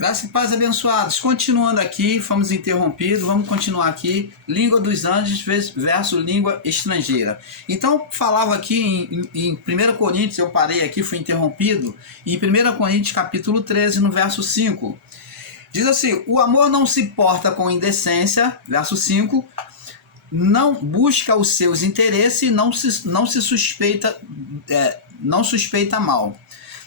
Graça e paz, abençoados. Continuando aqui, fomos interrompidos, vamos continuar aqui. Língua dos anjos versus língua estrangeira. Então, falava aqui em 1 Coríntios, eu parei aqui, fui interrompido, em 1 Coríntios capítulo 13, no verso 5. Diz assim: o amor não se porta com indecência, verso 5, não busca os seus interesses e não se suspeita, não suspeita mal.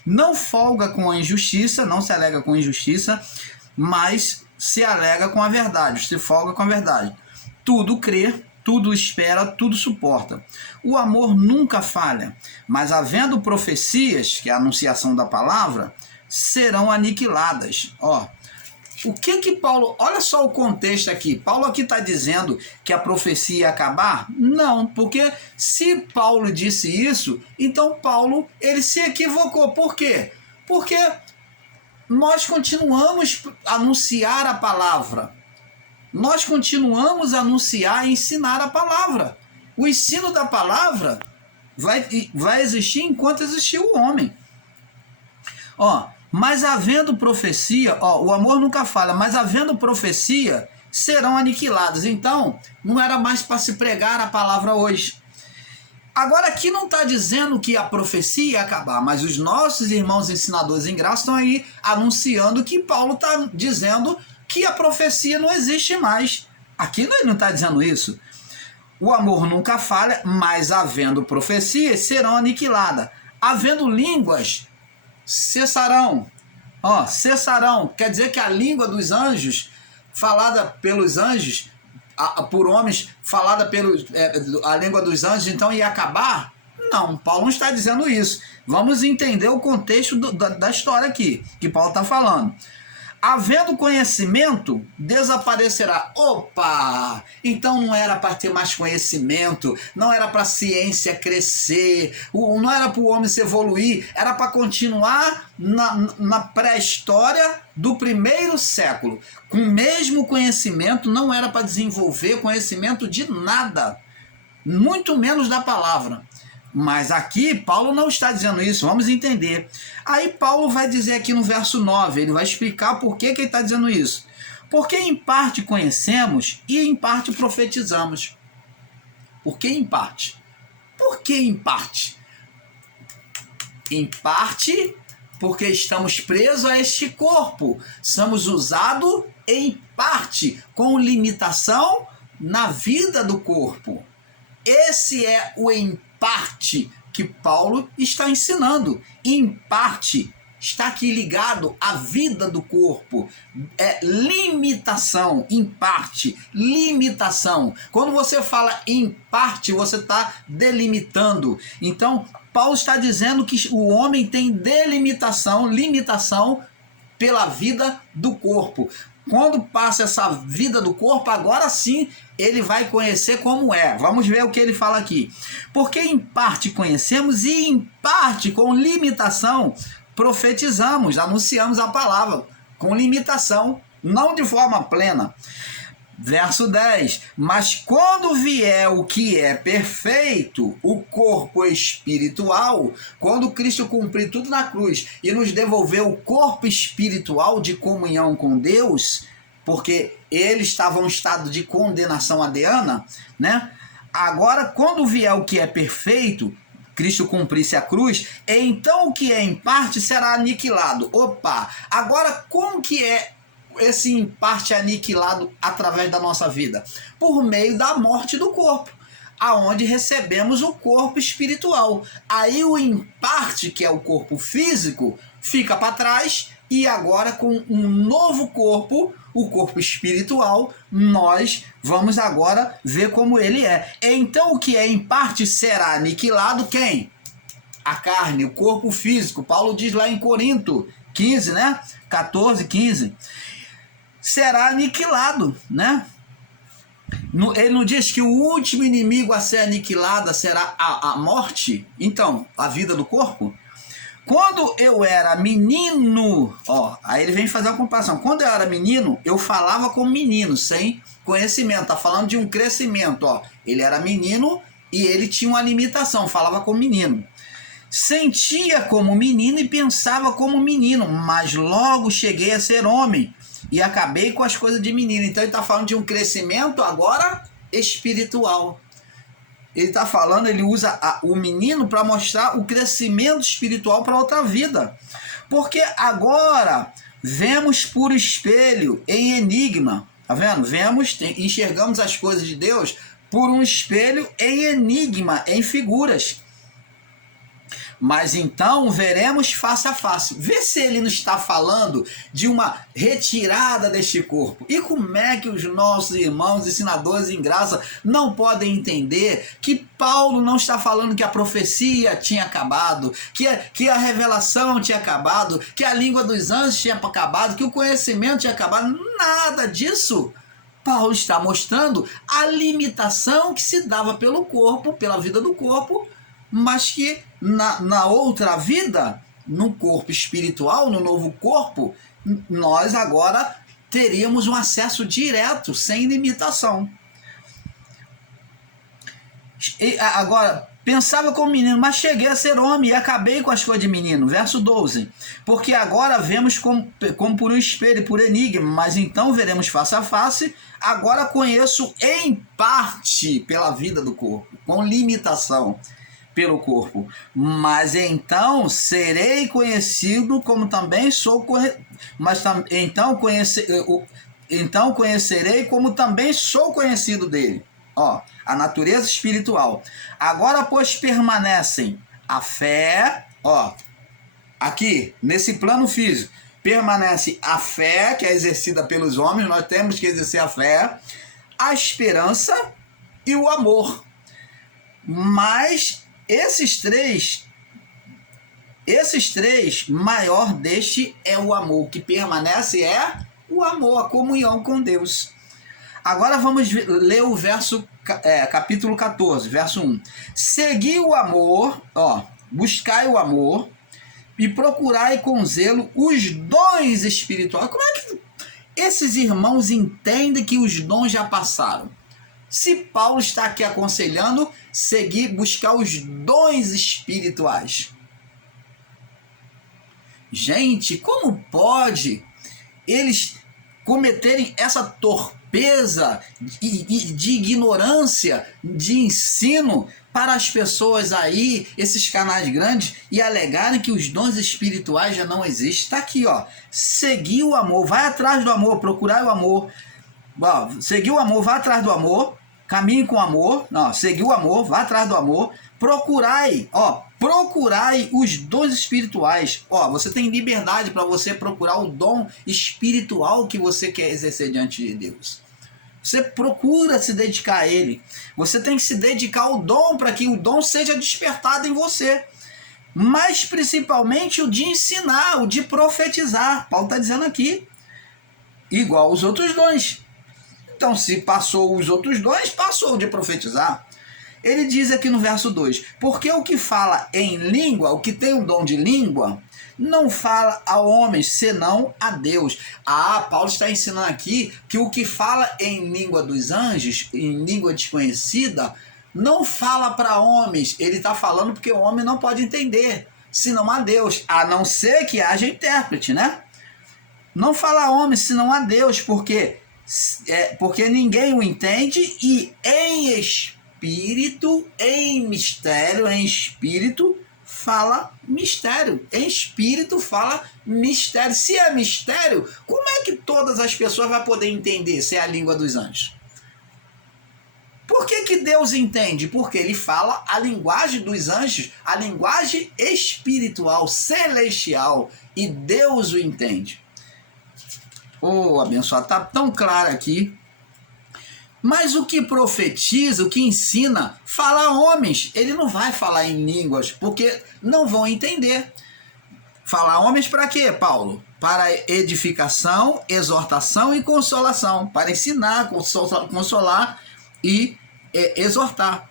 Não folga com a injustiça, não se alega com a injustiça, mas se alega com a verdade, se folga com a verdade. Tudo crê, tudo espera, tudo suporta. O amor nunca falha, mas havendo profecias, que é a anunciação da palavra, serão aniquiladas. O que Paulo... Olha só o contexto aqui. Paulo aqui está dizendo que a profecia ia acabar? Não, porque se Paulo disse isso, então Paulo, ele se equivocou. Por quê? Porque nós continuamos a anunciar a palavra. Nós continuamos a anunciar e ensinar a palavra. O ensino da palavra vai existir enquanto existir o homem. Mas havendo profecia, o amor nunca falha, mas havendo profecia, serão aniquilados. Então, não era mais para se pregar a palavra hoje. Agora, aqui não está dizendo que a profecia ia acabar, mas os nossos irmãos ensinadores em graça estão aí anunciando que Paulo está dizendo que a profecia não existe mais. Aqui ele não está dizendo isso. O amor nunca falha, mas havendo profecias, serão aniquiladas. Havendo línguas, cessarão. Cessarão. Quer dizer que a língua dos anjos, falada pelos anjos, por homens, falada a língua dos anjos, então ia acabar? Não, Paulo não está dizendo isso. Vamos entender o contexto da história aqui, que Paulo está falando. Havendo conhecimento, desaparecerá. Opa! Então não era para ter mais conhecimento, não era para a ciência crescer, não era para o homem se evoluir, era para continuar na pré-história do primeiro século. Com o mesmo conhecimento, não era para desenvolver conhecimento de nada, muito menos da palavra. Mas aqui Paulo não está dizendo isso, vamos entender. Aí Paulo vai dizer aqui no verso 9, ele vai explicar por que ele está dizendo isso. Porque em parte conhecemos e em parte profetizamos. Por que em parte? Por que em parte? Em parte porque estamos presos a este corpo. Somos usados em parte, com limitação na vida do corpo. Esse é o em parte que Paulo está ensinando. Em parte está aqui ligado à vida do corpo. É limitação, em parte, limitação. Quando você fala em parte, você está delimitando. Então, Paulo está dizendo que o homem tem delimitação, limitação pela vida do corpo. Quando passa essa vida do corpo, agora sim ele vai conhecer como é. Vamos ver o que ele fala aqui. Porque em parte conhecemos e em parte, com limitação, profetizamos, anunciamos a palavra. Com limitação, não de forma plena. Verso 10. Mas quando vier o que é perfeito, o corpo espiritual, quando Cristo cumprir tudo na cruz e nos devolver o corpo espiritual de comunhão com Deus, porque ele estava em um estado de condenação adiana, né? Agora, quando vier o que é perfeito, Cristo cumprisse a cruz, então o que é em parte será aniquilado. Opa! Agora, como que é esse em parte aniquilado através da nossa vida? Por meio da morte do corpo, aonde recebemos o corpo espiritual. Aí o em parte, que é o corpo físico, fica para trás, e agora com um novo corpo, o corpo espiritual, nós vamos agora ver como ele é. Então o que é em parte será aniquilado, quem? A carne, o corpo físico. Paulo diz lá em Corinto 15, né? 14, 15. Será aniquilado, né? Ele não diz que o último inimigo a ser aniquilado será a morte? Então, a vida do corpo? Quando eu era menino, aí ele vem fazer a comparação. Quando eu era menino, eu falava como menino, sem conhecimento. Tá falando de um crescimento, Ele era menino e ele tinha uma limitação, falava como menino. Sentia como menino e pensava como menino, mas logo cheguei a ser homem e acabei com as coisas de menino. Então ele está falando de um crescimento agora espiritual. Ele está falando, ele usa o menino para mostrar o crescimento espiritual para outra vida. Porque agora vemos por espelho, em enigma. Tá vendo? Enxergamos as coisas de Deus por um espelho em enigma, em figuras. Mas então veremos face a face. Vê se ele não está falando de uma retirada deste corpo. E como é que os nossos irmãos ensinadores em graça não podem entender que Paulo não está falando que a profecia tinha acabado, que a revelação tinha acabado, que a língua dos anjos tinha acabado, que o conhecimento tinha acabado? Nada disso. Paulo está mostrando a limitação que se dava pelo corpo, pela vida do corpo, mas que na outra vida, no corpo espiritual, no novo corpo, nós agora teríamos um acesso direto, sem limitação. E agora, pensava como menino, mas cheguei a ser homem e acabei com as coisas de menino. Verso 12. Porque agora vemos como por um espelho, por enigma, mas então veremos face a face. Agora conheço em parte pela vida do corpo, com limitação pelo corpo, mas então serei conhecido como também sou então conhecerei como também sou conhecido dele. Ó, a natureza espiritual. Agora, pois, permanecem a fé, ó, aqui nesse plano físico, permanece a fé que é exercida pelos homens, nós temos que exercer a fé, a esperança e o amor. Mas esses três, maior deste é o amor. O que permanece é o amor, a comunhão com Deus. Agora vamos ler o capítulo 14, verso 1. Segui o amor, ó, buscai o amor e procurai com zelo os dons espirituais. Como é que esses irmãos entendem que os dons já passaram? Se Paulo está aqui aconselhando buscar os dons espirituais. Gente, como pode eles cometerem essa torpeza de ignorância, de ensino para as pessoas aí, esses canais grandes, e alegarem que os dons espirituais já não existem? Está aqui, ó. Seguir o amor, vai atrás do amor, procurar o amor. Seguir o amor, vai atrás do amor. Caminhe com amor, seguir o amor, vá atrás do amor, procurai os dons espirituais. Você tem liberdade para você procurar o dom espiritual que você quer exercer diante de Deus. Você procura se dedicar a ele. Você tem que se dedicar ao dom para que o dom seja despertado em você. Mas principalmente o de ensinar, o de profetizar. Paulo está dizendo aqui, igual os outros dons. Então, se passou os outros dons, passou de profetizar. Ele diz aqui no verso 2, porque o que fala em língua, o que tem o dom de língua, não fala a homens, senão a Deus. Paulo está ensinando aqui que o que fala em língua dos anjos, em língua desconhecida, não fala para homens. Ele está falando porque o homem não pode entender, senão a Deus, a não ser que haja intérprete, né? Não fala a homens, senão a Deus, porque ninguém o entende, e em espírito, em mistério, em espírito fala mistério. Em espírito fala mistério. Se é mistério, como é que todas as pessoas vão poder entender se é a língua dos anjos? Por que Deus entende? Porque ele fala a linguagem dos anjos, a linguagem espiritual, celestial, e Deus o entende. Abençoado, está tão claro aqui. Mas o que profetiza, o que ensina, fala a homens. Ele não vai falar em línguas, porque não vão entender. Falar a homens para quê, Paulo? Para edificação, exortação e consolação. Para ensinar, consolar e exortar.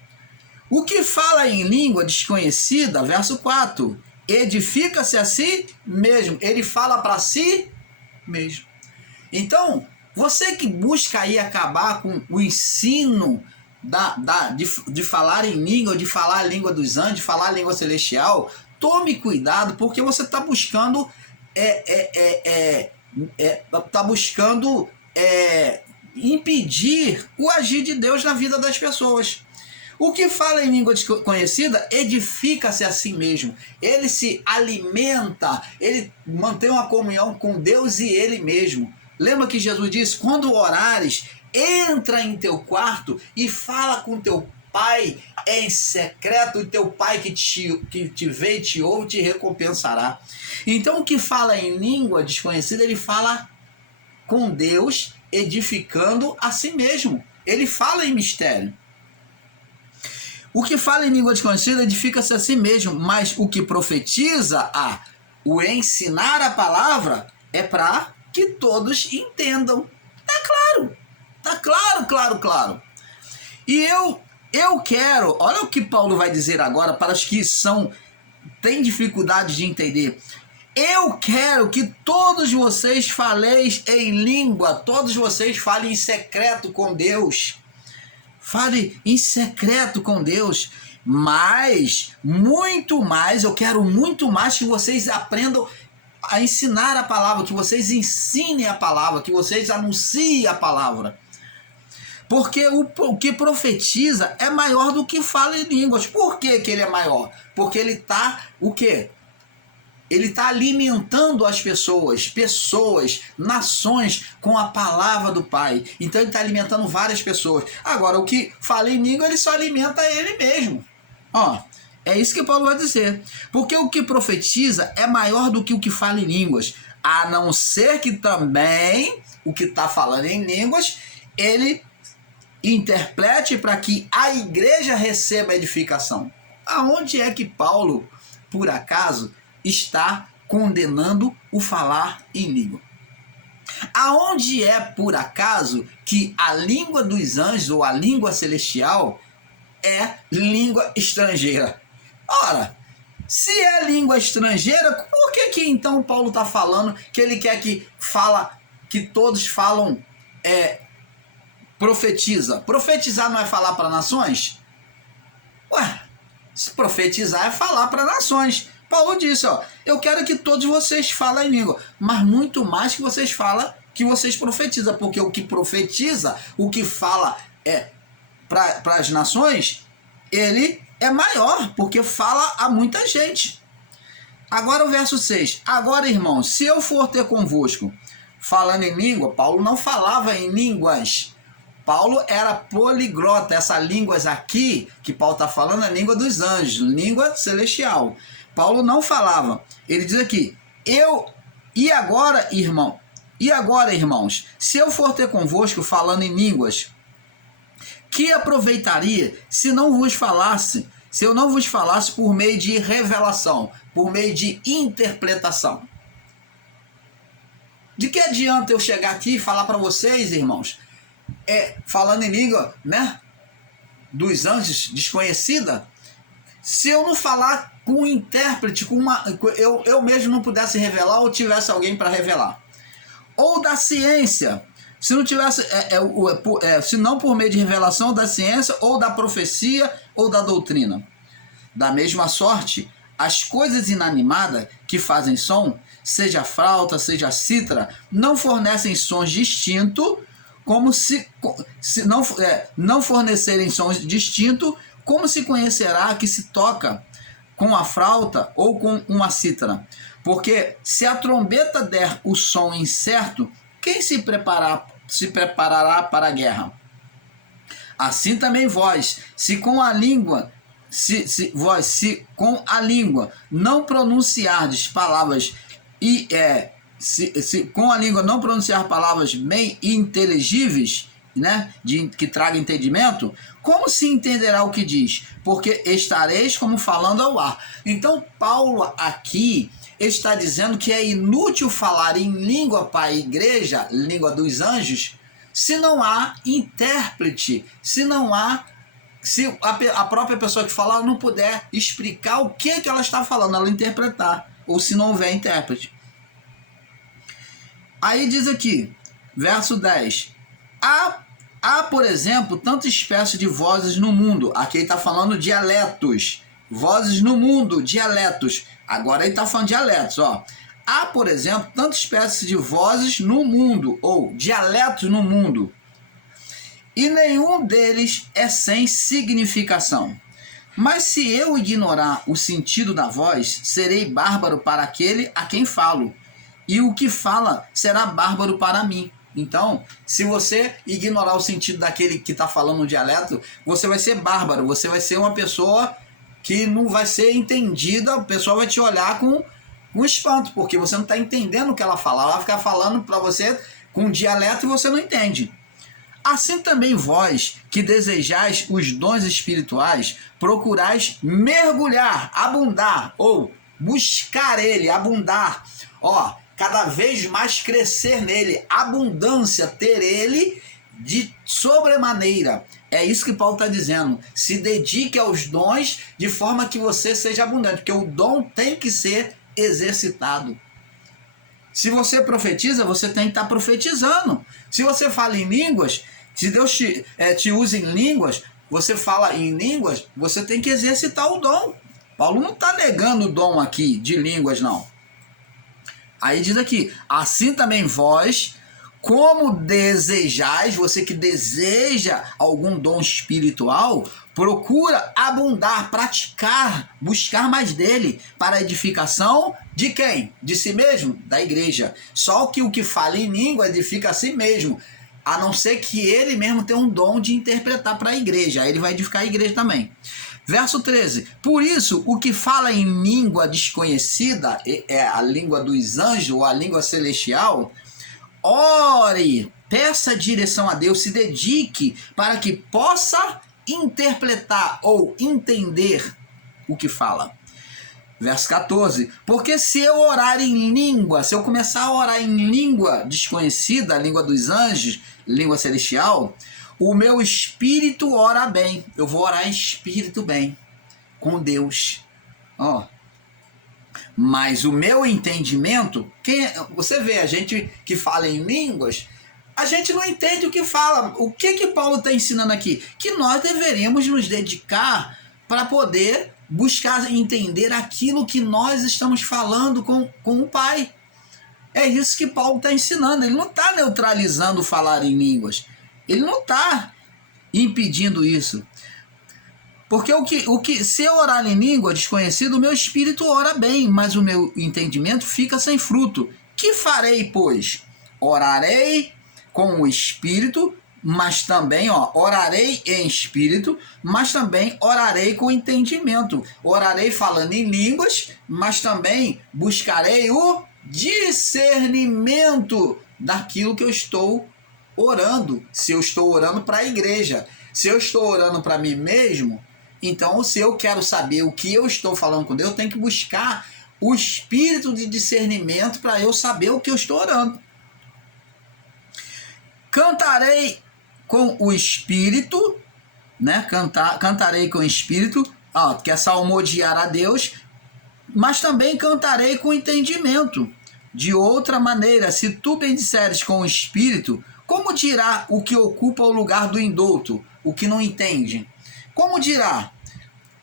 O que fala em língua desconhecida, verso 4, edifica-se a si mesmo. Ele fala para si mesmo. Então, você que busca aí acabar com o ensino de falar em língua, de falar a língua dos anjos, de falar a língua celestial, tome cuidado, porque você está buscando impedir o agir de Deus na vida das pessoas. O que fala em língua desconhecida edifica-se a si mesmo. Ele se alimenta, ele mantém uma comunhão com Deus e ele mesmo. Lembra que Jesus disse, quando orares, entra em teu quarto e fala com teu Pai em secreto, e teu Pai que te vê e te ouve te recompensará. Então o que fala em língua desconhecida, ele fala com Deus, edificando a si mesmo. Ele fala em mistério. O que fala em língua desconhecida edifica-se a si mesmo, mas o que profetiza, o ensinar a palavra, é para que todos entendam. Tá claro. Tá claro. E eu quero, olha o que Paulo vai dizer agora para os que têm dificuldade de entender. Eu quero que todos vocês faleis em língua, todos vocês falem em secreto com Deus. Fale em secreto com Deus, mas muito mais, eu quero muito mais que vocês aprendam a ensinar a palavra, que vocês ensinem a palavra, que vocês anunciem a palavra. Porque o que profetiza é maior do que fala em línguas. Por que ele é maior? Porque ele está, o quê? Ele está alimentando as pessoas, nações com a palavra do Pai. Então ele está alimentando várias pessoas. Agora, o que fala em língua, ele só alimenta ele mesmo. É isso que Paulo vai dizer. Porque o que profetiza é maior do que o que fala em línguas. A não ser que também o que está falando em línguas, ele interprete para que a igreja receba edificação. Aonde é que Paulo, por acaso, está condenando o falar em língua? Aonde é, por acaso, que a língua dos anjos ou a língua celestial é língua estrangeira? Ora, se é língua estrangeira, por que então Paulo está falando que ele quer que todos falam, profetiza? Profetizar não é falar para nações? Se profetizar é falar para nações. Paulo disse, eu quero que todos vocês falem em língua, mas muito mais que vocês falam, que vocês profetizam, porque o que profetiza, o que fala para as nações, ele é maior, porque fala a muita gente. Agora o verso 6. Agora, irmãos, se eu for ter convosco falando em língua, Paulo não falava em línguas. Paulo era poliglota. Essa línguas aqui que Paulo está falando é a língua dos anjos, língua celestial. Paulo não falava. Ele diz aqui, e agora, irmãos, se eu for ter convosco falando em línguas, que aproveitaria se eu não vos falasse por meio de revelação, por meio de interpretação? De que adianta eu chegar aqui e falar para vocês, irmãos, falando em língua, né, dos anjos desconhecida, se eu não falar com um intérprete, eu mesmo não pudesse revelar ou tivesse alguém para revelar? Ou da ciência, se não tivesse, se não por meio de revelação da ciência, ou da profecia, ou da doutrina. Da mesma sorte, as coisas inanimadas que fazem som, seja flauta, seja cítara, não fornecem sons distintos, como se não fornecerem sons distintos, como se conhecerá que se toca com a flauta ou com uma cítara? Porque se a trombeta der o som incerto, quem se preparará para a guerra? Assim também vós, se com a língua não pronunciardes palavras se com a língua não pronunciar palavras bem inteligíveis, né, que traga entendimento, como se entenderá o que diz? Porque estareis como falando ao ar. Então Paulo aqui está dizendo que é inútil falar em língua para a igreja, língua dos anjos, se não há intérprete, se a própria pessoa que fala não puder explicar o que ela está falando, ela interpretar, ou se não houver intérprete. Aí diz aqui, verso 10, há, por exemplo, tantas espécies de vozes no mundo. Aqui ele está falando dialetos, vozes no mundo, dialetos. Agora ele está falando de dialetos, ó. Há, por exemplo, tantas espécies de vozes no mundo, ou dialetos no mundo, e nenhum deles é sem significação. Mas se eu ignorar o sentido da voz, serei bárbaro para aquele a quem falo, e o que fala será bárbaro para mim. Então, se você ignorar o sentido daquele que está falando um dialeto, você vai ser bárbaro, você vai ser uma pessoa que não vai ser entendida, o pessoal vai te olhar com espanto, porque você não está entendendo o que ela fala. Ela vai ficar falando para você com dialeto e você não entende. Assim também vós, que desejais os dons espirituais, procurais mergulhar, abundar, ou buscar ele, abundar, ó, cada vez mais crescer nele, abundância, ter ele de sobremaneira. É isso que Paulo está dizendo. Se dedique aos dons de forma que você seja abundante, porque o dom tem que ser exercitado. Se você profetiza, você tem que estar profetizando. Se você fala em línguas, se Deus te usa em línguas, você fala em línguas, você tem que exercitar o dom. Paulo não está negando o dom aqui de línguas, não. Aí diz aqui, assim também vós, como desejais, você que deseja algum dom espiritual, procura abundar, praticar, buscar mais dele, para a edificação de quem? De si mesmo? Da igreja. Só que o que fala em língua edifica a si mesmo, a não ser que ele mesmo tenha um dom de interpretar para a igreja, aí ele vai edificar a igreja também. Verso 13, por isso o que fala em língua desconhecida, é a língua dos anjos, ou a língua celestial, ore, peça direção a Deus, se dedique para que possa interpretar ou entender o que fala. Verso 14, porque se eu orar em língua, se eu começar a orar em língua desconhecida, a língua dos anjos, língua celestial, o meu espírito ora bem. Eu vou orar em espírito bem, com Deus. Ó. Mas o meu entendimento, você vê, a gente que fala em línguas, a gente não entende o que fala. O que Paulo está ensinando aqui? Que nós deveríamos nos dedicar para poder buscar entender aquilo que nós estamos falando com o Pai. É isso que Paulo está ensinando. Ele não está neutralizando falar em línguas. Ele não está impedindo isso. Porque se eu orar em língua desconhecida, o meu espírito ora bem, mas o meu entendimento fica sem fruto. Que farei, pois? Orarei com o espírito, mas também, orarei em espírito, mas também orarei com entendimento. Orarei falando em línguas, mas também buscarei o discernimento daquilo que eu estou orando. Se eu estou orando para a igreja, se eu estou orando para mim mesmo, então se eu quero saber o que eu estou falando com Deus, eu tenho que buscar o espírito de discernimento para eu saber o que eu estou orando. Cantarei com o espírito, né? Cantarei com o espírito, que é salmodiar a Deus, mas também cantarei com entendimento. De outra maneira, se tu bendisseres com o espírito, como dirá o que ocupa o lugar do indouto, o que não entende? Como dirá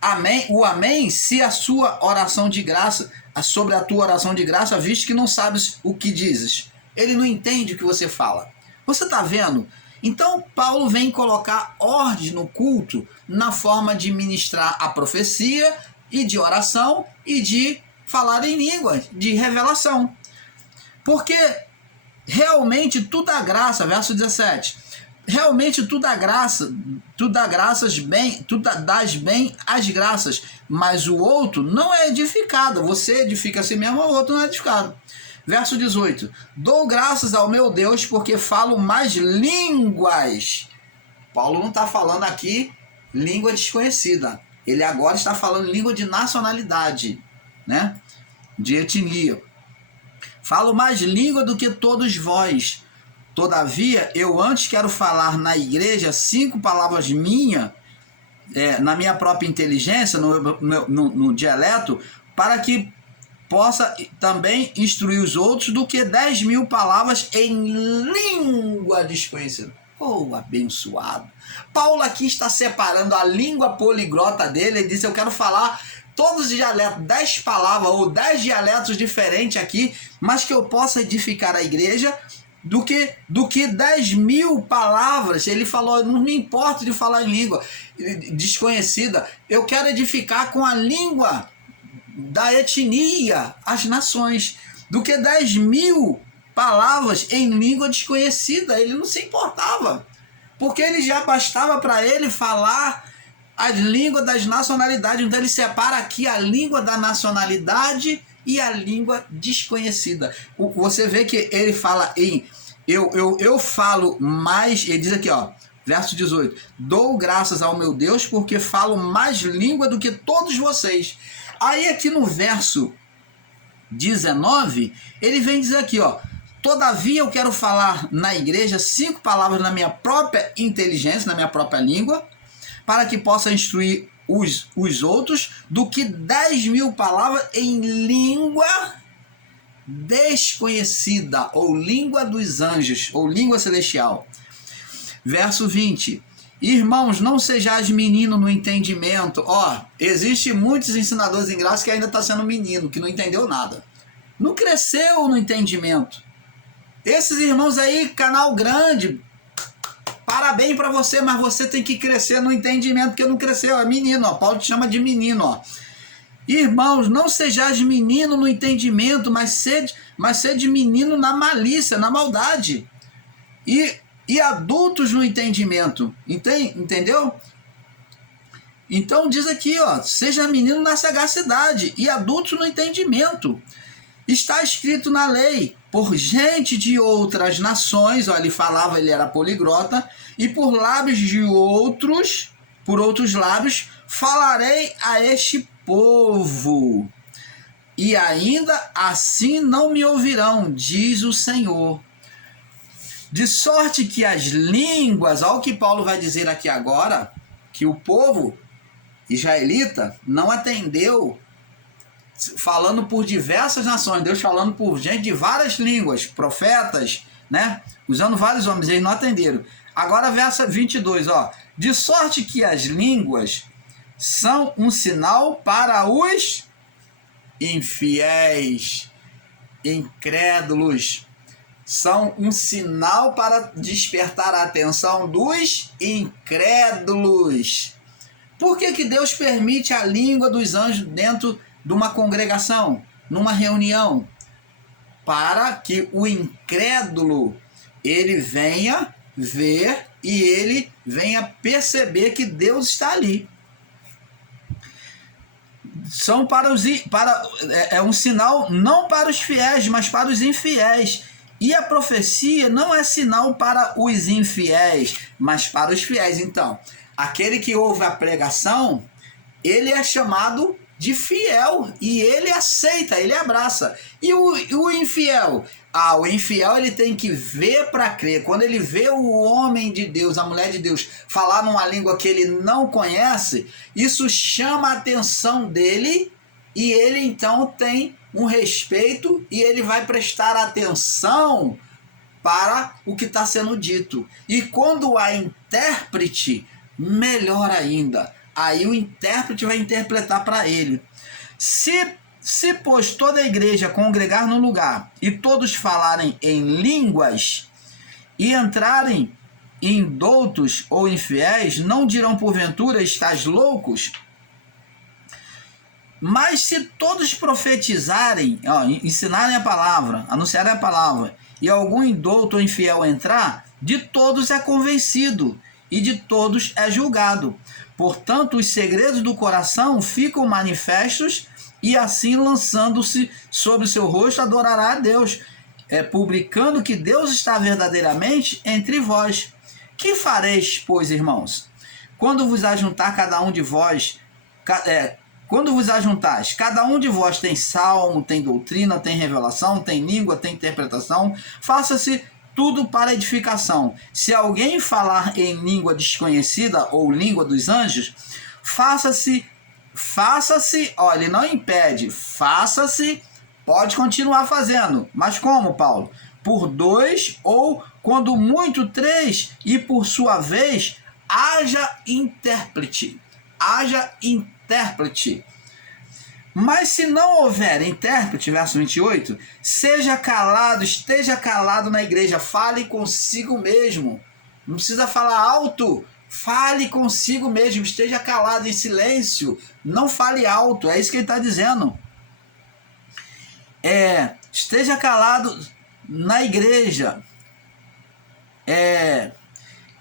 amém, o amém, se a sua oração de graça, sobre a tua oração de graça, visto que não sabes o que dizes? Ele não entende o que você fala. Você está vendo? Então, Paulo vem colocar ordem no culto na forma de ministrar a profecia e de oração e de falar em línguas, de revelação. Porque realmente tudo dá graça, verso 17. Realmente tudo dá graça, tudo dá graças bem, tudo dás bem as graças, mas o outro não é edificado. Você edifica a si mesmo, o outro não é edificado. Verso 18. Dou graças ao meu Deus porque falo mais línguas. Paulo não está falando aqui língua desconhecida. Ele agora está falando língua de nacionalidade, né? De etnia. Falo mais língua do que todos vós. Todavia, eu antes quero falar na igreja 5 palavras minhas, na minha própria inteligência, no dialeto, para que possa também instruir os outros do que 10.000 palavras em língua desconhecida. Oh, abençoado! Paulo aqui está separando a língua poliglota dele. Ele diz, eu quero falar todos os dialetos, 10 palavras ou 10 dialetos diferentes aqui, mas que eu possa edificar a igreja, do que 10.000 palavras. Ele falou, não me importa de falar em língua desconhecida, eu quero edificar com a língua da etnia as nações, do que 10.000 palavras em língua desconhecida. Ele não se importava, porque ele já bastava para ele falar as línguas das nacionalidades. Então ele separa aqui a língua da nacionalidade e a língua desconhecida. Você vê que ele fala em eu falo mais, ele diz aqui, ó, verso 18, dou graças ao meu Deus porque falo mais língua do que todos vocês. Aí aqui no verso 19, ele vem dizer aqui, ó, todavia eu quero falar na igreja 5 palavras na minha própria inteligência, na minha própria língua, para que possa instruir os outros, do que 10.000 palavras em língua desconhecida, ou língua dos anjos, ou língua celestial. Verso 20, irmãos, não sejais menino no entendimento. Ó, existe muitos ensinadores em graça que ainda está sendo menino, que não entendeu nada, não cresceu no entendimento. Esses irmãos aí, canal grande, parabéns para você, mas você tem que crescer no entendimento, porque não cresceu, é menino, ó. Paulo te chama de menino, ó. Irmãos, não sejais menino no entendimento, mas sede menino na malícia, na maldade. E adultos no entendimento. Entendeu? Então diz aqui, ó, seja menino na sagacidade e adultos no entendimento. Está escrito na lei, por gente de outras nações, ó, ele falava, ele era poliglota, e por lábios de outros, por outros lábios, falarei a este povo, e ainda assim não me ouvirão, diz o Senhor. De sorte que as línguas, olha o que Paulo vai dizer aqui agora, que o povo israelita não atendeu, falando por diversas nações, Deus falando por gente de várias línguas, profetas, né? Usando vários homens, eles não atenderam. Agora verso 22, ó. De sorte que as línguas são um sinal para os infiéis, incrédulos. São um sinal para despertar a atenção dos incrédulos. Por que Deus permite a língua dos anjos dentro de uma congregação, numa reunião? Para que o incrédulo, ele venha ver e ele venha perceber que Deus está ali. São é um sinal não para os fiéis, mas para os infiéis. E a profecia não é sinal para os infiéis, mas para os fiéis. Então, aquele que ouve a pregação, ele é chamado de fiel e ele aceita, ele abraça. E o infiel? O infiel, ele tem que ver para crer. Quando ele vê o homem de Deus, a mulher de Deus, falar numa língua que ele não conhece, isso chama a atenção dele e ele então tem um respeito e ele vai prestar atenção para o que está sendo dito. E quando há intérprete, melhor ainda. Aí o intérprete vai interpretar para ele. Se, pois, toda a igreja congregar no lugar e todos falarem em línguas e entrarem indoutos ou infiéis, não dirão porventura, estás loucos? Mas se todos profetizarem, ó, ensinarem a palavra, anunciarem a palavra, e algum indouto ou infiel entrar, de todos é convencido e de todos é julgado. Portanto, os segredos do coração ficam manifestos, e assim, lançando-se sobre o seu rosto, adorará a Deus, publicando que Deus está verdadeiramente entre vós. Que fareis, pois, irmãos? Quando vos ajuntar cada um de vós, quando vos ajuntais, cada um de vós tem salmo, tem doutrina, tem revelação, tem língua, tem interpretação, faça-se tudo para edificação. Se alguém falar em língua desconhecida ou língua dos anjos, faça-se, ó, ele não impede, faça-se, pode continuar fazendo. Mas como, Paulo? Por 2 ou, quando muito, 3, e por sua vez, haja intérprete. Haja intérprete. Mas se não houver intérprete, verso 28, seja calado, esteja calado na igreja, fale consigo mesmo. Não precisa falar alto, fale consigo mesmo, esteja calado em silêncio, não fale alto, é isso que ele está dizendo. Esteja calado na igreja,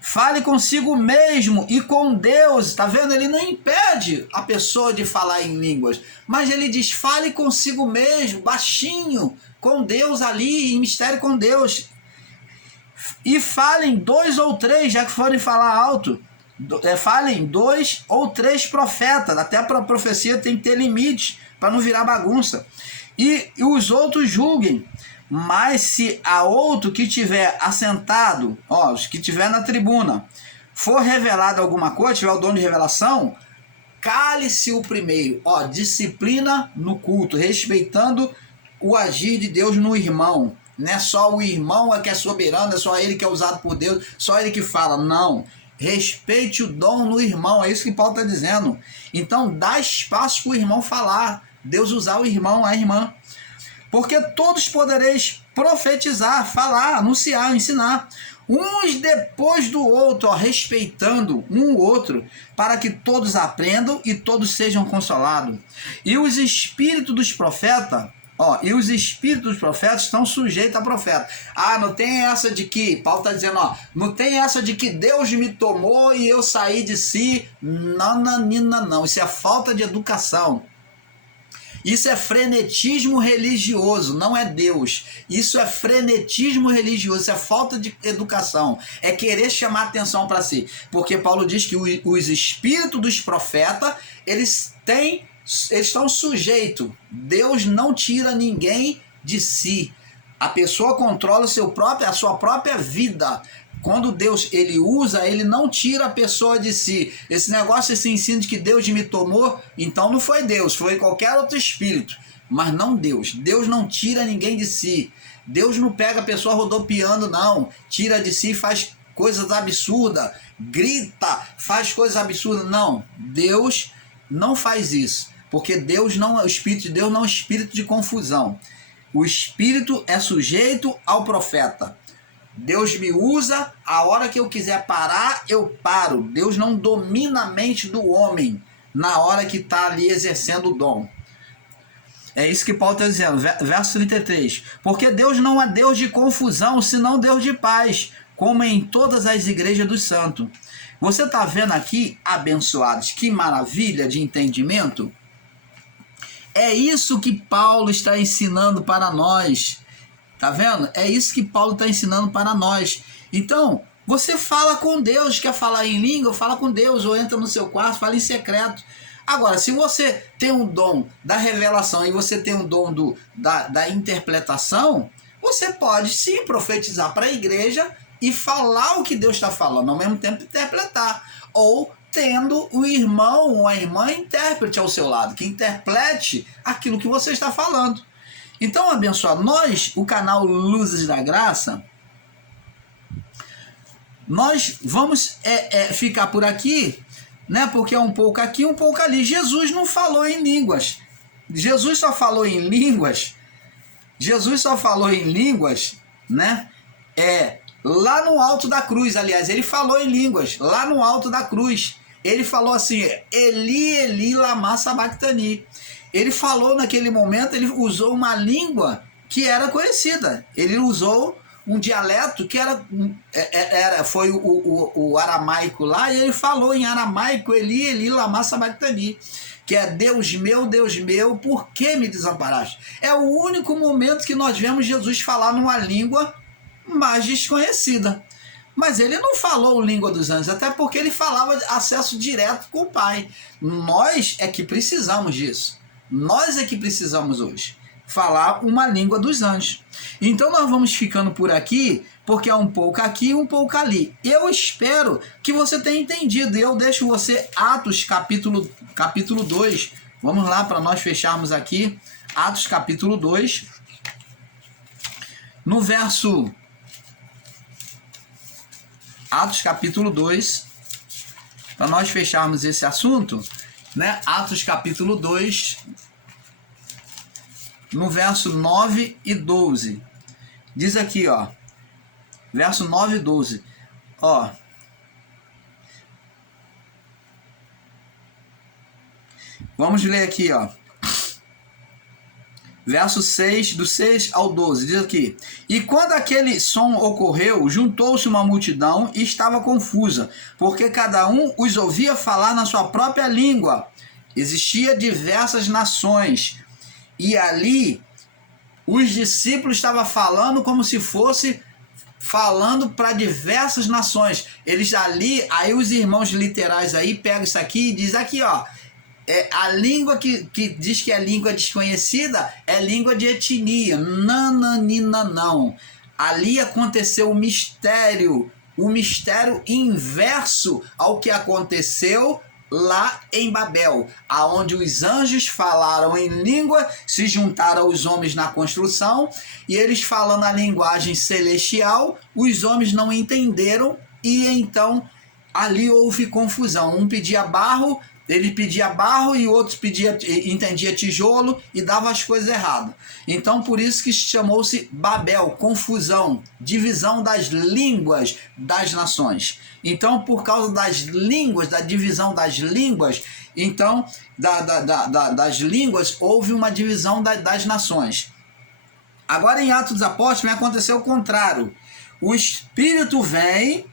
fale consigo mesmo e com Deus, tá vendo? Ele não impede a pessoa de falar em línguas, mas ele diz, fale consigo mesmo, baixinho, com Deus ali, em mistério com Deus. E falem 2 ou 3, já que forem falar alto, falem 2 ou 3 profetas, até para a profecia tem que ter limite, para não virar bagunça. E os outros julguem. Mas se a outro que tiver assentado, os que tiver na tribuna, for revelado alguma coisa, tiver o dom de revelação, cale-se o primeiro. Disciplina no culto, respeitando o agir de Deus no irmão. Não é só o irmão que é soberano, é só ele que é usado por Deus, só ele que fala. Não. Respeite o dom no irmão, é isso que Paulo está dizendo. Então dá espaço para o irmão falar, Deus usar o irmão, a irmã. Porque todos podereis profetizar, falar, anunciar, ensinar, uns depois do outro, respeitando um o outro, para que todos aprendam e todos sejam consolados. E os espíritos dos profetas, estão sujeitos a profeta. Não tem essa de que, Paulo está dizendo, não tem essa de que Deus me tomou e eu saí de si. Não, isso é falta de educação. Isso é frenetismo religioso, não é Deus. Isso é frenetismo religioso, isso é falta de educação. É querer chamar atenção para si. Porque Paulo diz que os espíritos dos profetas, eles estão sujeitos. Deus não tira ninguém de si. A pessoa controla a sua própria vida. Quando Deus ele usa, ele não tira a pessoa de si. Esse negócio, esse ensino de que Deus me tomou, então não foi Deus, foi qualquer outro espírito. Mas não Deus. Deus não tira ninguém de si. Deus não pega a pessoa rodopiando, não. Tira de si e faz coisas absurdas. Grita, faz coisas absurdas. Não. Deus não faz isso. Porque o Espírito de Deus não é um espírito de confusão. O Espírito é sujeito ao profeta. Deus me usa, a hora que eu quiser parar, eu paro. Deus não domina a mente do homem na hora que está ali exercendo o dom. É isso que Paulo está dizendo, verso 33. Porque Deus não é Deus de confusão, senão Deus de paz, como em todas as igrejas dos santos. Você está vendo aqui, abençoados, que maravilha de entendimento? É isso que Paulo está ensinando para nós. Tá vendo? É isso que Paulo está ensinando para nós. Então, você fala com Deus, quer falar em língua, fala com Deus, ou entra no seu quarto, fala em secreto. Agora, se você tem um dom da revelação e você tem um dom da interpretação, você pode sim profetizar para a igreja e falar o que Deus está falando, ao mesmo tempo interpretar. Ou tendo o irmão ou a irmã intérprete ao seu lado, que interprete aquilo que você está falando. Então, abençoado, nós, o canal Luzes da Graça, nós vamos ficar por aqui, né? Porque é um pouco aqui, um pouco ali. Jesus não falou em línguas. Jesus só falou em línguas. Né? Lá no alto da cruz, aliás, ele falou em línguas, lá no alto da cruz. Ele falou assim, Eli, Eli, lama sabachthani. Ele falou naquele momento, ele usou uma língua que era conhecida. Ele usou um dialeto que foi o aramaico lá, e ele falou em aramaico, Eli, Eli, lama sabachthani, que é Deus meu, por que me desamparaste? É o único momento que nós vemos Jesus falar numa língua mais desconhecida. Mas ele não falou língua dos anjos, até porque ele falava acesso direto com o Pai. Nós é que precisamos disso. Nós é que precisamos hoje falar uma língua dos anjos. Então nós vamos ficando por aqui, porque é um pouco aqui e um pouco ali. Eu espero que você tenha entendido. Eu deixo você Atos capítulo 2. Vamos lá para nós fecharmos aqui. Atos capítulo 2. No verso... Atos capítulo 2. Para nós fecharmos esse assunto, né? Atos capítulo 2, no verso 9 e 12. Diz aqui, ó, verso 9 e 12, ó. Vamos ler aqui, ó. Verso 6, do 6 ao 12, diz aqui: E quando aquele som ocorreu, juntou-se uma multidão e estava confusa, porque cada um os ouvia falar na sua própria língua. Existia diversas nações, e ali os discípulos estavam falando como se fosse falando para diversas nações. Eles ali, aí os irmãos literais aí pegam isso aqui e diz aqui, ó, a língua que diz que é língua desconhecida é língua de etnia. Nananina não. Ali aconteceu o mistério inverso ao que aconteceu lá em Babel, aonde os anjos falaram em língua, se juntaram aos homens na construção, e eles falando a linguagem celestial, os homens não entenderam, e então ali houve confusão. Um pedia barro, ele pedia barro, e outros entendia tijolo e dava as coisas erradas. Então por isso que chamou-se Babel, confusão, divisão das línguas das nações. Então por causa das línguas, da divisão das línguas, então das línguas houve uma divisão das nações. Agora em Atos dos Apóstolos vai acontecer o contrário. O Espírito vem,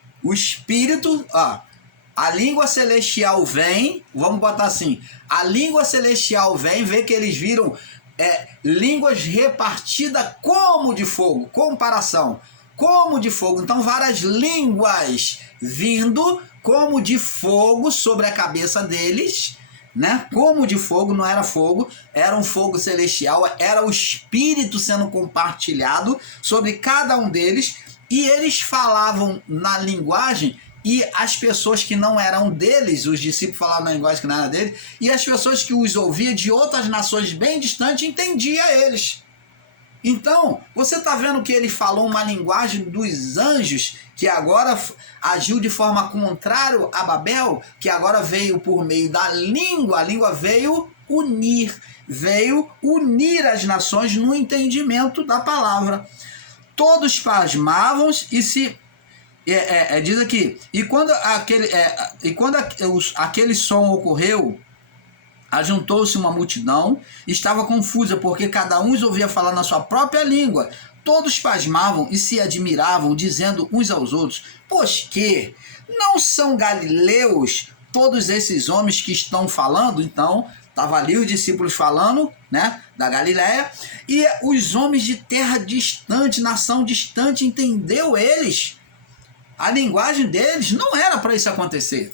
a língua celestial vem, vamos botar assim, a língua celestial vem, vê que eles viram línguas repartidas como de fogo, comparação, como de fogo. Então várias línguas vindo como de fogo sobre a cabeça deles, né? Como de fogo, não era fogo, era um fogo celestial, era o Espírito sendo compartilhado sobre cada um deles, e eles falavam na linguagem. E as pessoas que não eram deles, os discípulos falavam na linguagem que não era deles, e as pessoas que os ouviam de outras nações bem distantes entendiam eles. Então, você está vendo que ele falou uma linguagem dos anjos, que agora agiu de forma contrária a Babel, que agora veio por meio da língua, a língua veio unir as nações no entendimento da palavra. Todos pasmavam e se... diz aqui, e quando aquele som ocorreu, ajuntou-se uma multidão, estava confusa, porque cada um os ouvia falar na sua própria língua. Todos pasmavam e se admiravam, dizendo uns aos outros: Pois que não são galileus todos esses homens que estão falando? Então, estava ali os discípulos falando, né, da Galileia, e os homens de terra distante, nação distante, entendeu eles? A linguagem deles não era para isso acontecer.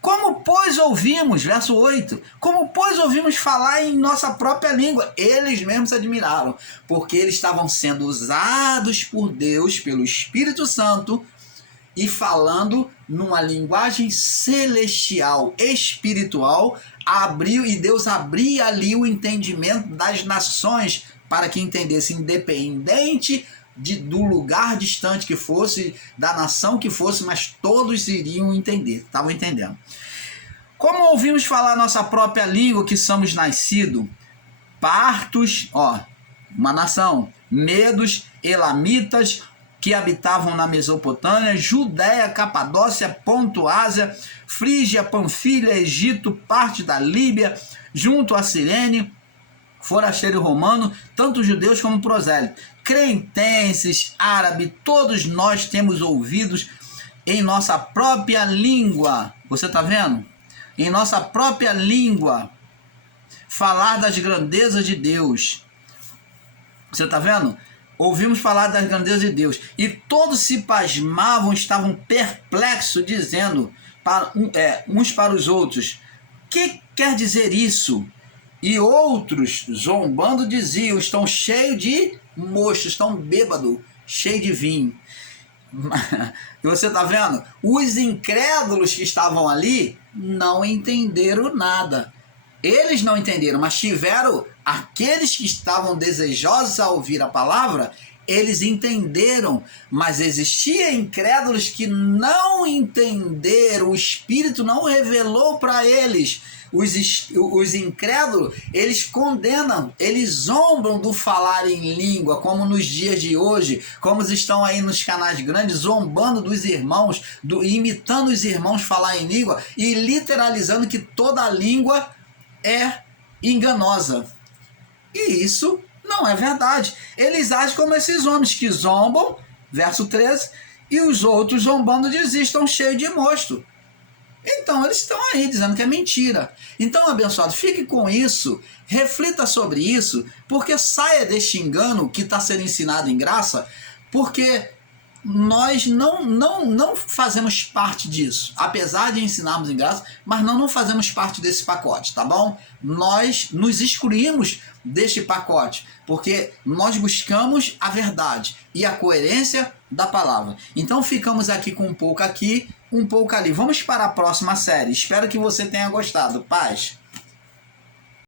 Como, pois, ouvimos, verso 8, como, pois, ouvimos falar em nossa própria língua? Eles mesmos se admiraram, porque eles estavam sendo usados por Deus, pelo Espírito Santo, e falando numa linguagem celestial, espiritual, e Deus abria ali o entendimento das nações para que entendessem, independente do lugar distante que fosse, da nação que fosse, mas todos iriam entender, estavam entendendo. Como ouvimos falar nossa própria língua, que somos nascidos, partos, uma nação, medos, elamitas, que habitavam na Mesopotâmia, Judéia, Capadócia, Ponto, Ásia, Frígia, Panfilha, Egito, parte da Líbia, junto a Cirene, forasteiro romano, tanto judeus como prosélitos, cretenses, árabes, todos nós temos ouvidos em nossa própria língua. Você está vendo? Em nossa própria língua, falar das grandezas de Deus. Você está vendo? Ouvimos falar das grandezas de Deus. E todos se pasmavam, estavam perplexos, dizendo uns para os outros: que quer dizer isso? E outros, zombando, diziam: estão cheios de mocho, estão bêbados, cheios de vinho. E você está vendo? Os incrédulos que estavam ali não entenderam nada. Eles não entenderam, mas tiveram aqueles que estavam desejosos a ouvir a palavra, eles entenderam. Mas existia incrédulos que não entenderam, o Espírito não revelou para eles os incrédulos, eles condenam, eles zombam do falar em língua, como nos dias de hoje, como estão aí nos canais grandes, zombando dos irmãos, imitando os irmãos falar em língua e literalizando que toda língua é enganosa. E isso não é verdade. Eles agem como esses homens que zombam, verso 13, e os outros zombando estão cheios de mosto. Então eles estão aí dizendo que é mentira. Então, abençoado, fique com isso, reflita sobre isso, porque saia deste engano que está sendo ensinado em graça, porque nós não fazemos parte disso, apesar de ensinarmos em graça, mas não fazemos parte desse pacote, tá bom? Nós nos excluímos deste pacote, porque nós buscamos a verdade e a coerência da palavra. Então ficamos aqui com um pouco aqui, um pouco ali. Vamos para a próxima série. Espero que você tenha gostado. Paz.